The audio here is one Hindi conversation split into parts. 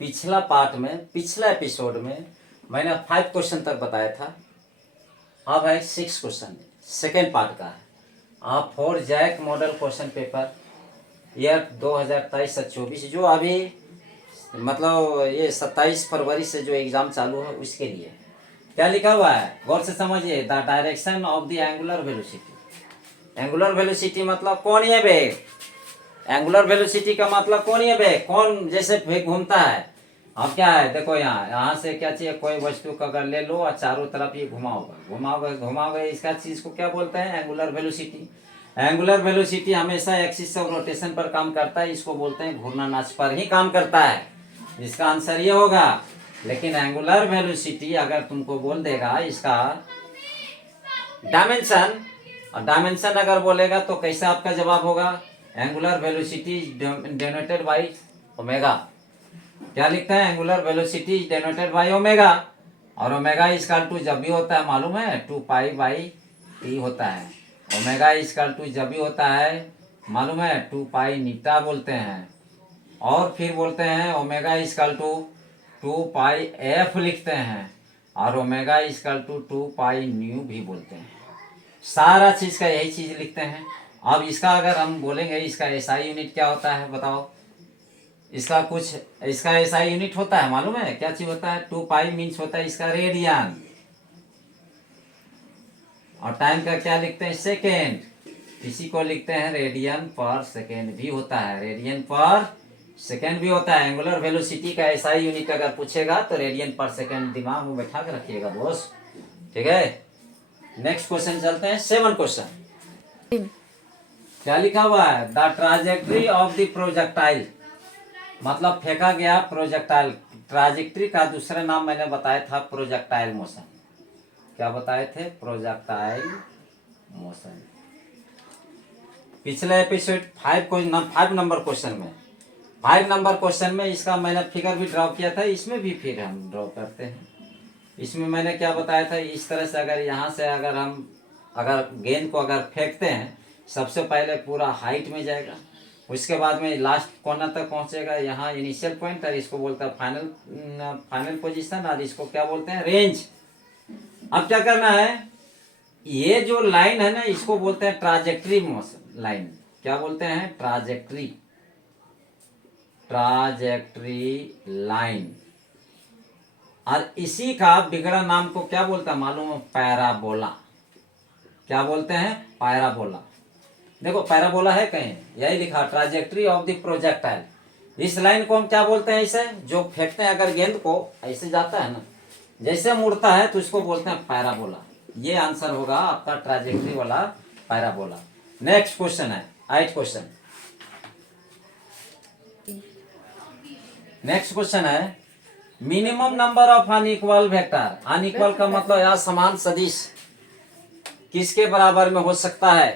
पिछला पार्ट में, पिछला एपिसोड में मैंने 5 क्वेश्चन तक बताया था। अब है 6 क्वेश्चन, सेकेंड पार्ट का है। आप for JAC model question paper year 2023 से 24 जो अभी मतलब ये 27 फरवरी से जो एग्ज़ाम चालू है उसके लिए क्या लिखा हुआ है, गौर से समझिए। The direction of the angular velocity. Angular velocity मतलब कोणीय वेग। एंगुलर वेलोसिटी का मतलब कोणीय वेग, कौन जैसे वेग घूमता है। अब क्या है, देखो यहाँ से क्या चाहिए, कोई वस्तु का अगर ले लो और चारों तरफ ये घुमाओगे, इसका चीज को क्या बोलते हैं, एंगुलर वेलोसिटी। एंगुलर वेलोसिटी हमेशा एक्सिस ऑफ रोटेशन पर काम करता है, इसको बोलते हैं घूर्णन अक्ष पर ही काम करता है। इसका आंसर ये होगा। लेकिन एंगुलर वेलोसिटी अगर तुमको बोल देगा इसका डायमेंशन, और डायमेंशन अगर बोलेगा तो कैसा आपका जवाब होगा, angular velocity denoted by omega. क्या लिखता है, angular velocity denoted by omega. और ओमेगा इक्वल टू जब भी होता है मालूम है 2 पाई बाई टी होता है। ओमेगा इक्वल टू जब भी होता है मालूम है 2 पाई नीटा बोलते हैं। और फिर बोलते हैं omega equal to 2 pi f लिखते हैं। और omega equal to 2 pi nu भी बोलते हैं। सारा चीज का यही चीज लिखते हैं। अब इसका अगर हम बोलेंगे इसका एसआई यूनिट क्या होता है बताओ। इसका एसआई यूनिट होता है मालूम है, क्या चीज होता है, 2 पाई मीन्स होता है इसका रेडियन। और टाइम का क्या लिखते हैं, सेकेंड। इसी को लिखते हैं रेडियन पर सेकेंड भी होता है, रेडियन पर सेकेंड भी होता है। एंगुलर वेलोसिटी का एसआई यूनिट अगर पूछेगा तो रेडियन पर सेकेंड दिमाग में बैठा के रखिएगा दोस्त, ठीक है। नेक्स्ट क्वेश्चन चलते हैं, 7 क्वेश्चन। क्या लिखा हुआ है, the trajectory of the projectile, मतलब फेंका गया प्रोजेक्टाइल। ट्राजेक्ट्री का दूसरा नाम मैंने बताया था प्रोजेक्टाइल मोशन। क्या बताए थे, प्रोजेक्टाइल मोशन। पिछले एपिसोड 5 नंबर क्वेश्चन में, 5 नंबर क्वेश्चन में इसका मैंने फिगर भी ड्रॉ किया था, इसमें भी फिर हम ड्रॉ करते हैं। इसमें मैंने क्या बताया था, इस तरह से अगर यहाँ से अगर गेंद को अगर फेंकते हैं, सबसे पहले पूरा हाइट में जाएगा, उसके बाद में लास्ट कॉर्नर तक पहुंचेगा, यहाँ इनिशियल पॉइंट, और इसको बोलते हैं फाइनल पोजीशन, और इसको क्या बोलते हैं, रेंज। अब क्या करना है, ये जो लाइन है ना इसको बोलते हैं ट्राजेक्ट्री मोशन लाइन। क्या बोलते हैं, ट्राजेक्ट्री लाइन। और इसी का बिगड़ा नाम को क्या बोलता है मालूम है, पैराबोला। क्या बोलते हैं, पैराबोला। देखो पैराबोला है कहीं, यही लिखा ट्राजेक्ट्री ऑफ द प्रोजेक्टाइल। इस लाइन को हम क्या बोलते हैं, इसे जो फेंकते हैं अगर गेंद को ऐसे जाता है ना, जैसे मुड़ता है तो इसको बोलते हैं पैराबोला। ये आंसर होगा आपका ट्राजेक्ट्री वाला पैराबोला। नेक्स्ट क्वेश्चन है 8 क्वेश्चन। नेक्स्ट क्वेश्चन है, minimum number of unequal vector. Unequal का मतलब असमान सदिश किसके बराबर में हो सकता है,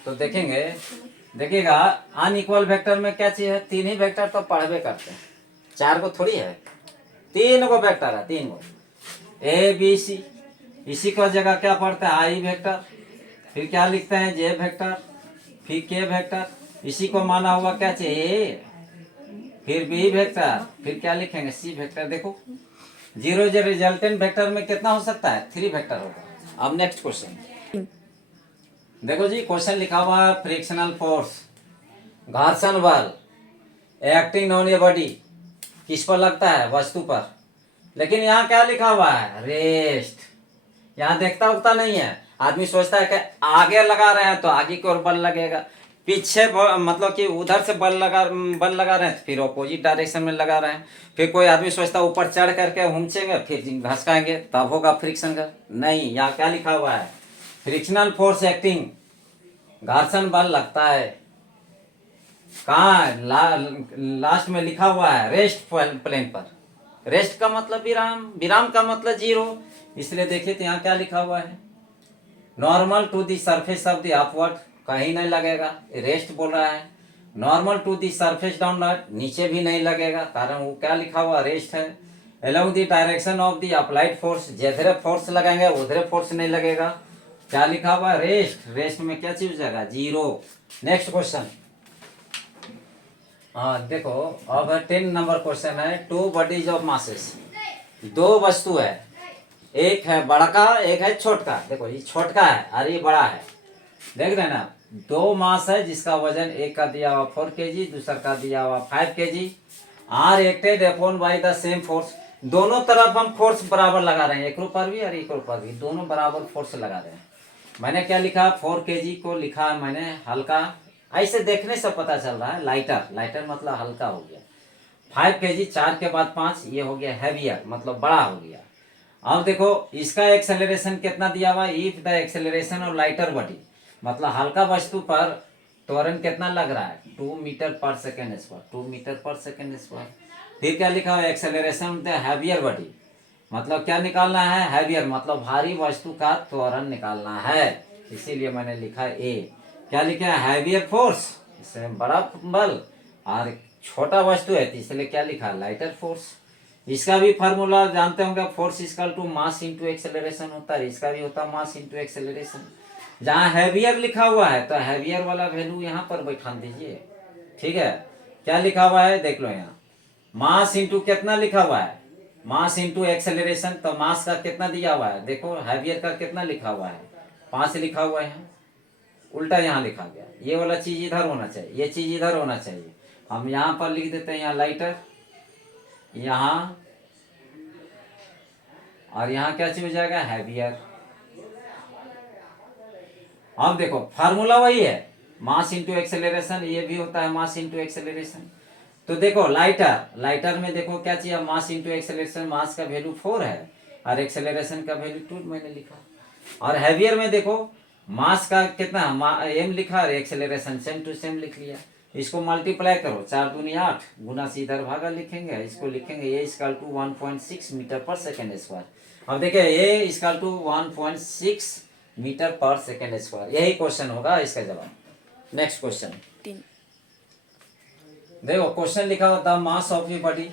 तो देखिएगा अनइक्वल वेक्टर में क्या चीज है, 3 ही वेक्टर तो पढ़वे करते हैं, 4 को थोड़ी है, 3 को वेक्टर है, 3 को ए बी सी। इसी का जगह क्या पढ़ते हैं, आई वेक्टर, फिर क्या लिखते हैं, जे वेक्टर, फिर के वेक्टर, इसी को माना हुआ क्या चाहिए, फिर बी वेक्टर, फिर क्या लिखेंगे, सी वेक्टर। देखो 0 जो रिजल्टेंट वेक्टर में कितना हो सकता है, 3 वेक्टर होगा। अब नेक्स्ट क्वेश्चन देखो जी, क्वेश्चन लिखा हुआ है फ्रिक्शनल फोर्स, घर्षण बल एक्टिंग ऑन ए बॉडी, किस पर लगता है, वस्तु पर। लेकिन यहाँ क्या लिखा हुआ है, रेस्ट। यहाँ देखता उगता नहीं है, आदमी सोचता है कि आगे लगा रहे हैं तो आगे की ओर बल लगेगा, पीछे मतलब कि उधर से बल लगा रहे हैं फिर ऑपोजिट डायरेक्शन में लगा रहे हैं। फिर कोई आदमी सोचता है ऊपर चढ़ करके ऊंचेंगे फिर घसकाएंगे तब होगा फ्रिक्शन का। नहीं, यहाँ क्या लिखा हुआ है, फ्रिक्शनल फोर्स एक्टिंग, घर्षण बल लगता है कहाँ, लास्ट में लिखा हुआ है रेस्ट प्लेन पर। रेस्ट का मतलब विराम, विराम का मतलब 0, इसलिए देखिए तो यहाँ क्या लिखा हुआ है, normal to the surface of the upward, कहीं नहीं लगेगा, रेस्ट बोल रहा है। Normal to the surface downward, नीचे भी नहीं लगेगा, कारण वो क्या लिखा हुआ, रेस्ट है। Along the direction of the applied force, जिधर फोर्स लगाएंगे उधर फोर्स नहीं लगेगा, क्या लिखा हुआ, रेस्ट। रेस्ट में क्या चीज हो जाएगा, 0। नेक्स्ट क्वेश्चन हाँ देखो, अब 10 नंबर क्वेश्चन है, टू बॉडीज ऑफ मासेस, दो वस्तु है, एक है बड़ा का एक है छोटका। देखो ये छोटका है और ये बड़ा है, देख रहे हैं ना। दो मास है जिसका वजन एक का दिया हुआ 4 kg, दूसरा का दिया हुआ 5 kg, are acted upon by the same force. दोनों तरफ हम फोर्स बराबर लगा रहे हैं, एक पर भी और एक पर भी, दोनों बराबर फोर्स लगा रहे हैं। मैंने क्या लिखा, 4 kg को लिखा मैंने हल्का, ऐसे देखने से पता चल रहा है लाइटर, लाइटर मतलब हल्का हो गया। 5 kg, 4 के बाद 5, ये हो गया हैवियर मतलब बड़ा हो गया। अब देखो इसका एक्सेलरेशन कितना दिया हुआ, इफ द एक्सेलरेशन और लाइटर बॉडी, मतलब हल्का वस्तु पर त्वरण कितना लग रहा है, 2 मीटर पर सेकेंड स्क्वायर, 2 मीटर पर सेकेंड स्क्वायर। फिर क्या लिखा हुआ, एक्सेलरेशन द हैवियर बॉडी, मतलब क्या निकालना है, हैवियर मतलब भारी वस्तु का त्वरण निकालना है, इसीलिए मैंने लिखा ए। क्या लिखा है, हैवियर फोर्स, इसमें बड़ा बल, और छोटा वस्तु है तो इसलिए क्या लिखा, लाइटर फोर्स। इसका भी फार्मूला जानते होंगे, force equal to mass into acceleration होता है, इसका भी होता है मास इंटू एक्सेलरेशन। जहाँ हैवियर लिखा हुआ है तो हैवियर वाला वैल्यू यहाँ पर बैठा दीजिए, ठीक है। क्या लिखा हुआ है देख लो यहाँ, मास इंटू कितना लिखा हुआ है, मास इंटू एक्सेलरेशन, तो मास का कितना दिया हुआ है, देखो हैवियर का कितना लिखा हुआ है, 5 लिखा हुआ है, उल्टा यहाँ लिखा गया, ये वाला चीज इधर होना चाहिए, ये चीज इधर होना चाहिए। हम यहाँ पर लिख देते हैं, यहाँ लाइटर, यहाँ, और यहाँ क्या चीज हो जाएगा, हैवियर। अब देखो फार्मूला वही है, मास इंटू एक्सेलरेशन, ये भी होता है मास इंटू एक्सेलरेशन। तो देखो लाइटर, लाइटर में देखो क्या चाहिए, मास इंटू एक्सेलरेशन, मास का वैल्यू 4 है और एक्सेलरेशन का वैल्यू 2 मैंने लिखा। और हैवियर में देखो मास का कितना एम लिखा और एक्सेलरेशन सेम टू सेम लिख लिया। इसको मल्टीप्लाई करो, 4 दूनी 8, गुना से इधर भागा लिखेंगे, इसको लिखेंगे ए इक्वल टू 1.6 मीटर पर सेकेंड स्क्वायर। अब देखिए ए इक्वल टू 1.6 मीटर पर सेकेंड स्क्वायर, यही क्वेश्चन होगा इसका जवाब। नेक्स्ट क्वेश्चन देखो, क्वेश्चन लिखा हुआ था mass of the body,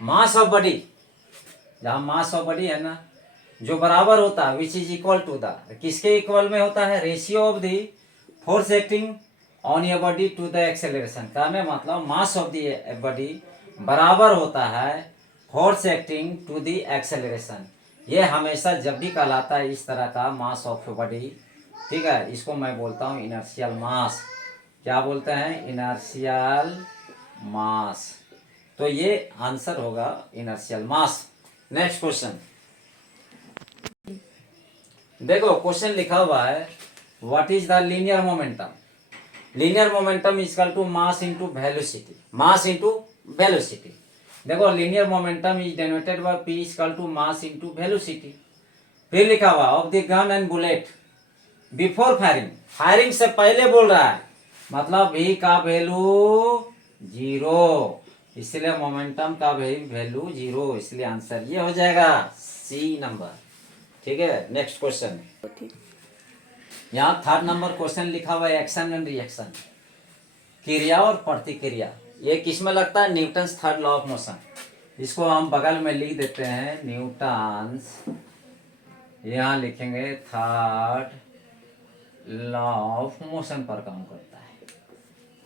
mass of body, जहाँ मास ऑफ बॉडी है ना, जो बराबर होता है which is equal to the, किसके इक्वल में होता है, ratio of the force acting on a body to the acceleration. का में मतलब मास ऑफ द बॉडी बराबर होता है force acting to the acceleration. ये हमेशा जब भी कहलाता है इस तरह का मास ऑफ बॉडी, ठीक है, इसको मैं बोलता हूँ इनर्शियल मास। क्या बोलते हैं, इनर्शियल मास। तो ये आंसर होगा इनर्शियल मास। नेक्स्ट क्वेश्चन देखो, क्वेश्चन लिखा हुआ है what is the linear momentum, linear momentum equal to mass into velocity, mass into velocity. देखो linear momentum is denoted by p equal to mass into velocity. फिर लिखा हुआ of the gun and bullet before firing, firing से पहले बोल रहा है, मतलब v का वैल्यू 0, इसलिए मोमेंटम का वैल्यू 0, इसलिए आंसर ये हो जाएगा सी नंबर, ठीक है। नेक्स्ट क्वेश्चन, यहाँ 3rd नंबर क्वेश्चन लिखा हुआ है एक्शन एंड रिएक्शन, क्रिया और प्रतिक्रिया। ये किसमें लगता है, Newton's 3rd law of motion. इसको हम बगल में लिख देते हैं न्यूटन्स, यहाँ लिखेंगे 3rd लॉ ऑफ मोशन पर काम करता है।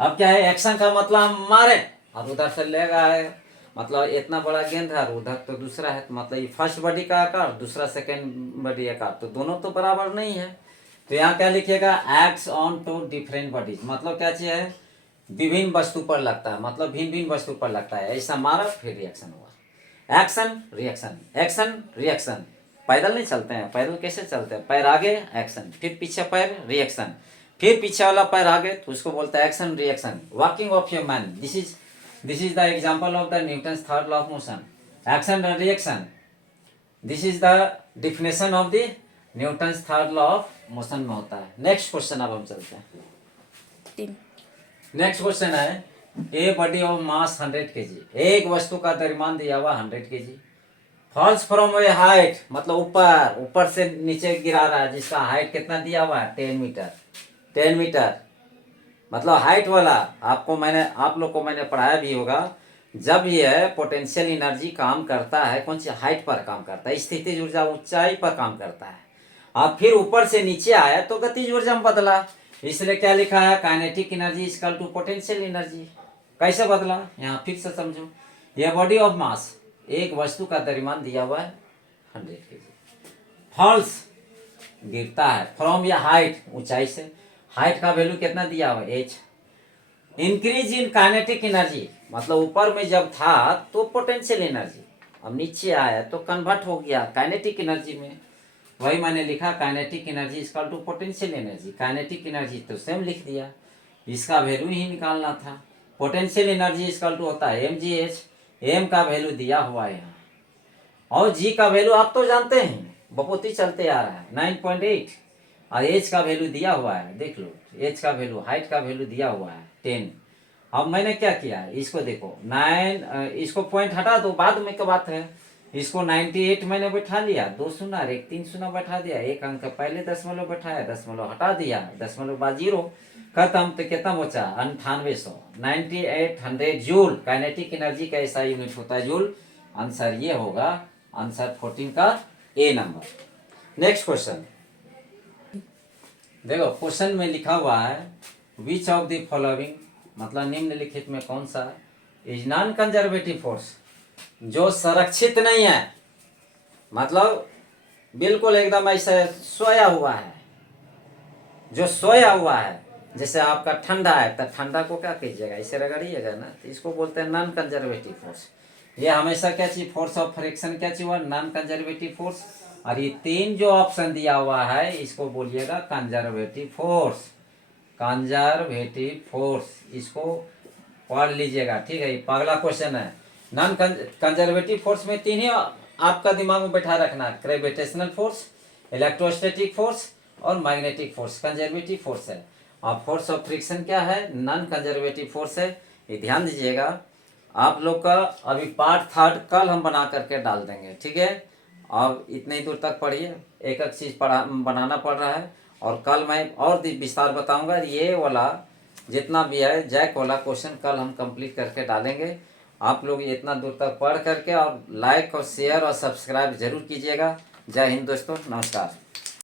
अब क्या है, एक्शन का मतलब हम मारे और उधर से लेगा है, मतलब इतना बड़ा गेंद है और उधर तो दूसरा है, तो मतलब ये फर्स्ट बॉडी का आकार, दूसरा सेकेंड बॉडी आकार, तो दोनों तो बराबर नहीं है। तो यहाँ क्या लिखिएगा, acts on two different bodies, मतलब क्या चीज है, विभिन्न वस्तु पर लगता है, मतलब भिन्न भिन्न वस्तु पर लगता है, ऐसा मारा फिर रिएक्शन हुआ। एक्शन रिएक्शन, एक्शन रिएक्शन, पैदल नहीं चलते हैं, पैदल कैसे चलते हैं, पैर आगे एक्शन, फिर पीछे पैर रिएक्शन, फिर पीछे वाला पैर आगे, तो उसको बोलता है action reaction. Walking of a man, this is the example of the Newton's 3rd law of motion. Action and reaction, this is the definition of the Newton's 3rd law of motion में होता है। नेक्स्ट क्वेश्चन अब हम चलते हैं। नेक्स्ट क्वेश्चन है a body of mass 100 kg, एक वस्तु का द्रव्यमान दिया हुआ 100 kg, falls from A height, मतलब ऊपर से नीचे गिरा रहा है, जिसका हाइट कितना दिया हुआ है, 10 मीटर, 10 मीटर मतलब हाइट वाला। आप लोग को मैंने पढ़ाया भी होगा, जब यह पोटेंशियल एनर्जी काम करता है, कौन सी हाइट पर काम करता है, स्थितिज ऊर्जा ऊंचाई पर काम करता है, और फिर ऊपर से नीचे आया तो गतिज ऊर्जा में बदला, इसलिए क्या लिखा है, kinetic energy equal to potential energy. कैसे बदला, यहाँ फिर से समझो। यह बॉडी ऑफ मास, एक वस्तु का द्रव्यमान दिया हुआ है 100 kg, फॉल्स गिरता है, फ्रॉम या हाइट ऊंचाई से, हाइट का वैल्यू कितना दिया हुआ है h, increase in kinetic energy, मतलब ऊपर में जब था तो पोटेंशियल एनर्जी, अब नीचे आया तो कन्वर्ट हो गया काइनेटिक एनर्जी में, वही मैंने लिखा kinetic energy equal to potential energy, kinetic energy तो सेम लिख दिया, इसका वैल्यू ही निकालना था। पोटेंशियल एनर्जी इक्वल टू होता है mgh, m का वैल्यू दिया हुआ है यहाँ, और g का वैल्यू आप तो जानते हैं, बहुत ही चलते आ रहा है 9.8, और h का वैल्यू दिया हुआ है, देख लो h का वैल्यू, हाइट का वैल्यू दिया हुआ है 10। अब मैंने क्या किया, इसको देखो 9, इसको पॉइंट हटा दो, बाद में क्या बात है, इसको 98 मैंने बैठा लिया, 2 शून्य और 1 3 शून्य बैठा दिया, एक अंक पहले दशमलव बैठाया, दशमलव हटा दिया, दशमलव बाद 0, खत्म, तो कितना बचा 9800, 9800 जूल, काइनेटिक एनर्जी का ऐसा यूनिट होता है जूल। आंसर ये होगा, आंसर 14 का ए नंबर। नेक्स्ट क्वेश्चन देखो, क्वेश्चन में लिखा हुआ है विच ऑफ द फॉलोइंग, मतलब निम्नलिखित में कौन सा इज नॉन कंजर्वेटिव फोर्स, जो संरक्षित नहीं है, मतलब बिल्कुल एकदम ऐसे सोया हुआ है, जो सोया हुआ है, जैसे आपका ठंडा है तो ठंडा को क्या कीजिएगा, इसे रगड़िएगा ना, तो इसको बोलते हैं नॉन कंजर्वेटिव फोर्स। ये हमेशा क्या चीज, फोर्स ऑफ फ्रिक्शन क्या चीज हुआ, नॉन कंजर्वेटिव फोर्स। और ये 3 जो ऑप्शन दिया हुआ है इसको बोलिएगा कंजर्वेटिव फोर्स, कंजर्वेटिव फोर्स, इसको पढ़ लीजिएगा, ठीक है। ये पगला क्वेश्चन है। नॉन कंजर्वेटिव फोर्स में 3 ही आपका दिमाग में बैठा रखना, ग्रेविटेशनल फोर्स, इलेक्ट्रोस्टैटिक फोर्स और मैग्नेटिक फोर्स कंजर्वेटिव फोर्स है। और फोर्स ऑफ फ्रिक्शन क्या है, नॉन कंजर्वेटिव फोर्स है, ये ध्यान दीजिएगा। आप लोग का अभी पार्ट 3 कल हम बना करके डाल देंगे, ठीक है। अब इतने ही दूर तक पढ़िए, एक एक चीज़ बनाना पड़ रहा है, और कल मैं और विस्तार बताऊंगा। ये वाला जितना भी है जैक वाला क्वेश्चन कल हम कंप्लीट करके डालेंगे। आप लोग इतना दूर तक पढ़ करके और लाइक और शेयर और सब्सक्राइब जरूर कीजिएगा। जय हिंद दोस्तों, नमस्कार।